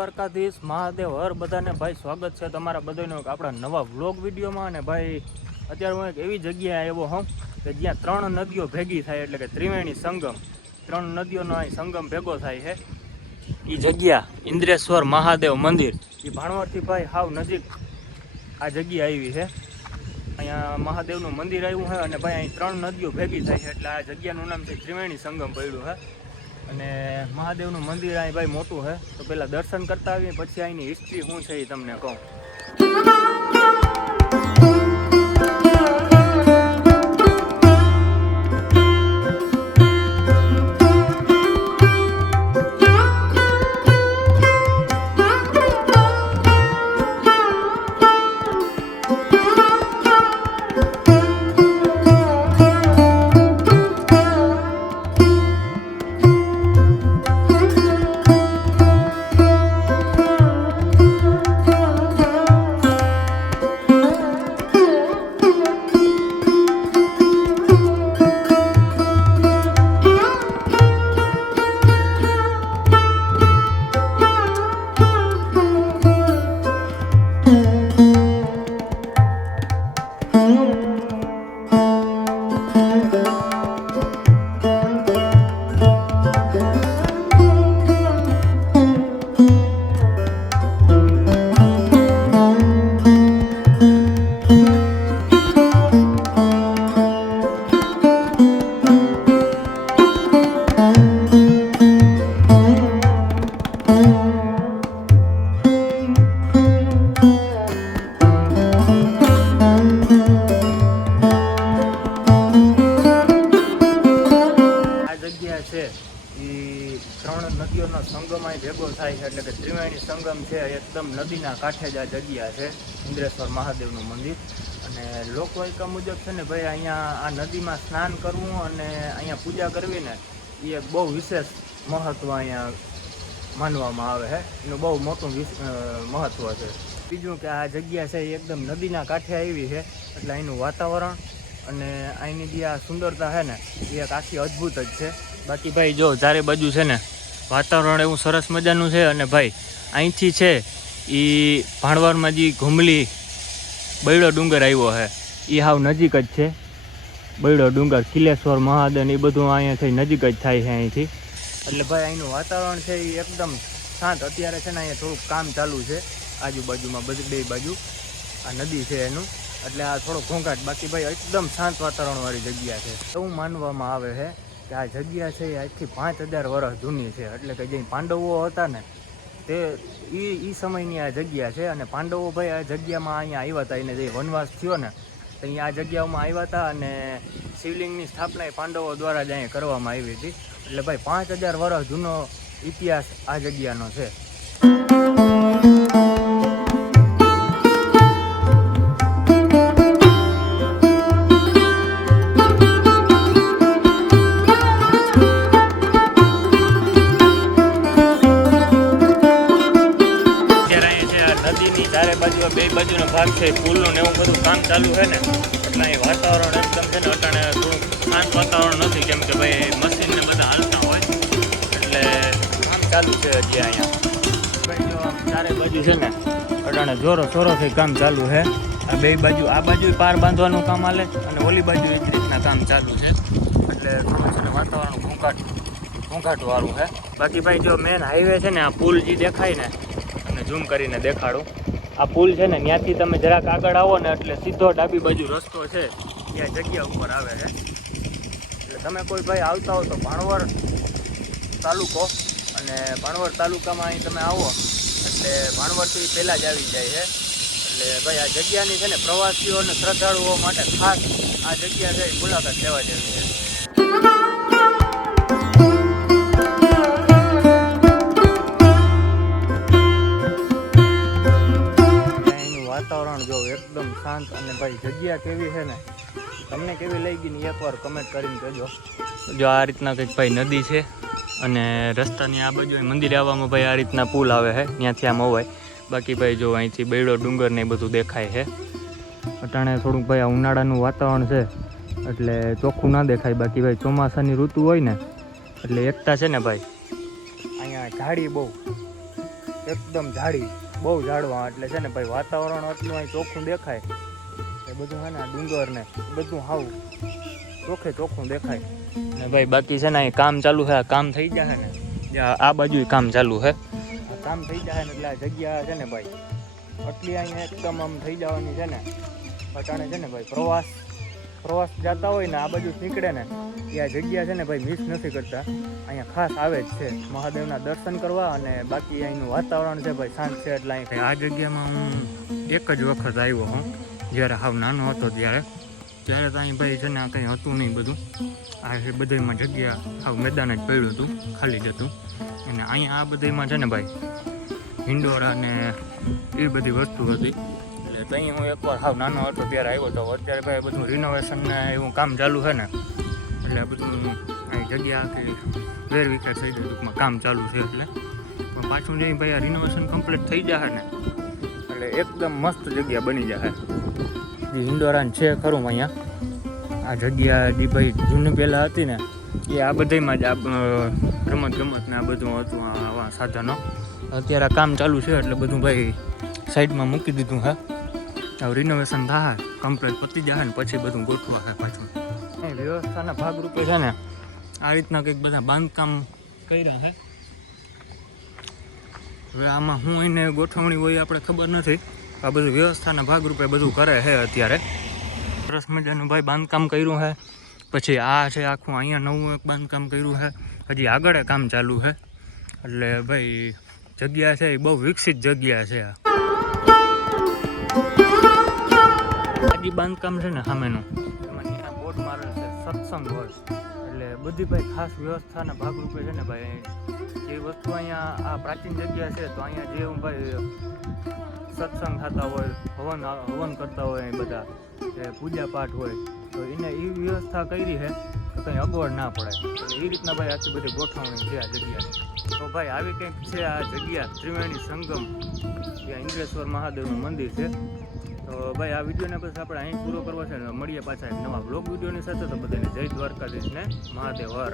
દ્વારકાધીશ મહાદેવ હર બધાને ભાઈ સ્વાગત છે તમારા બધાનો આપણા નવા વ્લોગ વિડીયોમાં. અને ભાઈ અત્યારે હું એક એવી જગ્યાએ આવ્યો હોઉં કે જ્યાં ત્રણ નદીઓ ભેગી થાય, એટલે કે ત્રિવેણી સંગમ. ત્રણ નદીઓનો અહીં સંગમ ભેગો થાય છે. એ જગ્યા ઇન્દ્રેશ્વર મહાદેવ મંદિર, એ ભાણવડથી ભાઈ હાવ નજીક આ જગ્યા આવી છે. અહીંયા મહાદેવનું મંદિર આવ્યું છે અને ભાઈ અહીં ત્રણ નદીઓ ભેગી થાય છે, એટલે આ જગ્યાનું નામ છે ત્રિવેણી સંગમ પડ્યું છે. અને મહાદેવનું મંદિર અહીં ભાઈ મોટું છે, તો પહેલાં દર્શન કરતા આવીએ, પછી અહીંની હિસ્ટ્રી શું છે એ તમને કહું. ત્રણ નદીઓનો સંગમ અહીં ભેગો થાય છે, એટલે કે ત્રિવેણી સંગમ છે. એકદમ નદીના કાંઠે જ આ જગ્યા છે ઇન્દ્રેશ્વર મહાદેવનું મંદિર. અને લોકવાયકા મુજબ છે ને ભાઈ, અહીંયા આ નદીમાં સ્નાન કરવું અને અહીંયા પૂજા કરવી ને, એ એક બહુ વિશેષ મહત્ત્વ અહીંયા માનવામાં આવે છે. એનું બહુ મોટું મહત્ત્વ છે. બીજું કે આ જગ્યા છે એ એકદમ નદીના કાંઠે આવી છે, એટલે અહીંનું વાતાવરણ અને અહીંની જે આ સુંદરતા છે ને, એ એક આખી અદ્ભુત જ છે. બાકી ભાઈ જો ચારે બાજુ છે ને વાતાવરણ એવું સરસ મજાનું છે. અને ભાઈ અહીંથી છે એ ભાણવડમાં જે ઘુમલી બૈડો ડુંગર આવ્યો છે, એ હાવ નજીક જ છે. બૈડો ડુંગર, કિલેશ્વર મહાદેવ, એ બધું અહીંયાથી નજીક જ થાય છે અહીંથી. એટલે ભાઈ અહીંનું વાતાવરણ છે એ એકદમ શાંત. અત્યારે છે ને અહીંયા થોડુંક કામ ચાલુ છે આજુબાજુમાં, બે બાજુ આ નદી છે એનું, એટલે આ થોડો ઘોંઘાટ. બાકી ભાઈ એકદમ શાંત વાતાવરણવાળી જગ્યા છે. એવું માનવામાં આવે છે કે આ જગ્યા છે એ આજથી 5000 વર્ષ જૂની છે. એટલે કે જે પાંડવો હતા ને, તે એ સમયની આ જગ્યા છે. અને પાંડવો ભાઈ આ જગ્યામાં અહીંયા આવ્યા હતા, એને જે વનવાસ થયો ને, તો અહીંયા આ જગ્યાઓમાં આવ્યા હતા. અને શિવલિંગની સ્થાપના એ પાંડવો દ્વારા જ અહીંયા કરવામાં આવી હતી. એટલે ભાઈ 5000 વર્ષ જૂનો ઇતિહાસ આ જગ્યાનો છે. ચારે બાજુ બે બાજુનો ભાગ છે, પુલનું ને એવું બધું કામ ચાલુ છે ને, એટલે અહીં વાતાવરણ એકદમ છે ને અટાણે થોડુંક શાંત વાતાવરણ નથી, કેમ કે ભાઈ મશીન ને બધા હાલતા હોય, એટલે કામ ચાલુ છે હજી અહીંયા. ભાઈ જો ચારે બાજુ છે ને અટાણે જોરોથી કામ ચાલુ છે. આ બે બાજુ, આ બાજુ પાર બાંધવાનું કામ હાલે અને ઓલી બાજુ એ રીતના કામ ચાલુ છે. એટલે થોડું છે ને વાતાવરણ ઘોંઘાટ વાળું છે. બાકી ભાઈ જો મેન હાઈવે છે ને, આ પુલ જે દેખાય ને, અને ઝૂમ કરીને દેખાડું, આ પુલ છે ને ત્યાંથી તમે જરાક આગળ આવો ને, એટલે સીધો ડાબી બાજુ રસ્તો છે, ત્યાં જગ્યા ઉપર આવે છે. એટલે તમે કોઈ ભાઈ આવતા હો તો ભાણવડ તાલુકો, અને ભાણવડ તાલુકામાં અહીં તમે આવો એટલે ભાણવડથી પહેલાં જ આવી જાય છે. એટલે ભાઈ આ જગ્યાની છે ને પ્રવાસીઓ અને શ્રદ્ધાળુઓ માટે ખાસ આ જગ્યા છે એ મુલાકાત લેવા જેવી છે. વાતાવરણ જો એકદમ શાંત. અને ભાઈ જગ્યા કેવી છે ને, તમને કેવી લઈ ગઈ ને એકવાર કમેન્ટ કરીને કહેજો. જો આ રીતના કંઈક ભાઈ નદી છે, અને રસ્તાની આ બાજુ મંદિરે આવવામાં ભાઈ આ રીતના પુલ આવે છે, ત્યાંથી આમ અવાય. બાકી ભાઈ જો અહીંથી બૈડો ડુંગર ને એ બધું દેખાય છે. અટાણે થોડુંક ભાઈ આ ઉનાળાનું વાતાવરણ છે, એટલે ચોખ્ખું ના દેખાય. બાકી ભાઈ ચોમાસાની ઋતુ હોય ને, એટલે એકતા છે ને ભાઈ અહીંયા ઝાડી બહુ એકદમ જાડી, બહુ ઝાડવા, એટલે છે ને ભાઈ વાતાવરણ એટલું અહીં ચોખ્ખું દેખાય એ બધું છે ને ડુંગર ને બધું હાવ ચોખ્ખું દેખાય ને ભાઈ. બાકી છે ને અહીં કામ ચાલુ છે, કામ થઈ જાય ને આ બાજુ કામ ચાલુ છે, કામ થઈ જાય ને એટલે આ જગ્યા છે ને ભાઈ આટલી અહીંયા એકદમ આમ થઈ જવાની છે ને. અટાણે છે ને ભાઈ પ્રવાસ જતા હોય ને આ બાજુ નીકળે ને એ આ જગ્યા છે ને ભાઈ મિસ નથી કરતા, અહીંયા ખાસ આવે જ છે મહાદેવના દર્શન કરવા. અને બાકી અહીંનું વાતાવરણ છે ભાઈ શાંત છે, એટલે અહીં આ જગ્યામાં હું એક જ વખત આવ્યો હું, જ્યારે હાવ નાનો હતો ત્યારે તો અહીં ભાઈ છે ને આ કંઈ હતું નહીં બધું, આ બધામાં જગ્યા હાવ મેદાન જ પડ્યું હતું, ખાલી જ હતું. અને અહીંયા આ બધામાં છે ને ભાઈ હિંડોરા ને એ બધી વસ્તુ હતી. એટલે ત્યાં હું એકવાર હાવ નાનો હતો ત્યારે આવ્યો હતો. અત્યારે ભાઈ બધું રિનોવેશન ને એવું કામ ચાલુ છે ને, એટલે બધું અહીં જગ્યા આખી વેરવિખેર થઈ જાય, ટૂંકમાં કામ ચાલુ છે. એટલે પણ પાછું જઈ ભાઈ આ રિનોવેશન કમ્પ્લીટ થઈ જશે ને એટલે એકદમ મસ્ત જગ્યા બની જશે. જે હિંડોરાન છે ખરું અહીંયા આ જગ્યા જે ભાઈ જૂની પહેલાં હતી ને એ આ બધામાં જ રમત ને આ બધું હતું, આવા સાધનો. અત્યારે કામ ચાલુ છે એટલે બધું ભાઈ સાઈડમાં મૂકી દીધું. હા, હવે રિનોવેશન થાય કમ્પ્લીટ પતી જાય ને પછી બધું ગોઠવા છે પાછું. એ વ્યવસ્થાના ભાગરૂપે છે ને આ રીતના કંઈક બધા બાંધકામ કર્યા છે. હવે આમાં હું એને ગોઠવણી હોય આપણે ખબર નથી, આ બધું વ્યવસ્થાના ભાગરૂપે બધું કરે છે અત્યારે. સરસ મજાનું ભાઈ બાંધકામ કર્યું છે. પછી આ છે આખું અહીંયા નવું એક બાંધકામ કર્યું છે, હજી આગળ કામ ચાલુ છે. એટલે ભાઈ જગ્યા છે એ બહુ વિકસિત જગ્યા છે. આ બાંધકામ છે ને સામેનું એમાં એના બોર્ડ મારેલ છે સત્સંગ હોલ. એટલે બધી ભાઈ ખાસ વ્યવસ્થાના ભાગરૂપે છે ને ભાઈ જે વસ્તુ અહીંયા આ પ્રાચીન જગ્યા છે તો અહીંયા જે ભાઈ સત્સંગ થતા હોય, હવન કરતા હોય બધા, જે પૂજા પાઠ હોય તો એને એ વ્યવસ્થા કરી છે કે કંઈ અગવડ ના પડે. એ રીતના ભાઈ આટલી બધી ગોઠવણી છે આ જગ્યાની. તો ભાઈ આવી કંઈક છે આ જગ્યા ત્રિવેણી સંગમ, ત્યાં ઇન્દ્રેશ્વર મહાદેવનું મંદિર છે. તો ભાઈ આ વિડીયોને બસ આપણે અહીં પૂરો કરવો છે. મળીએ પાછા એક નવા બ્લોગ વિડીયોની સાથે. તો બધાને જય દ્વારકાધીશ ને મહાદેવ હર.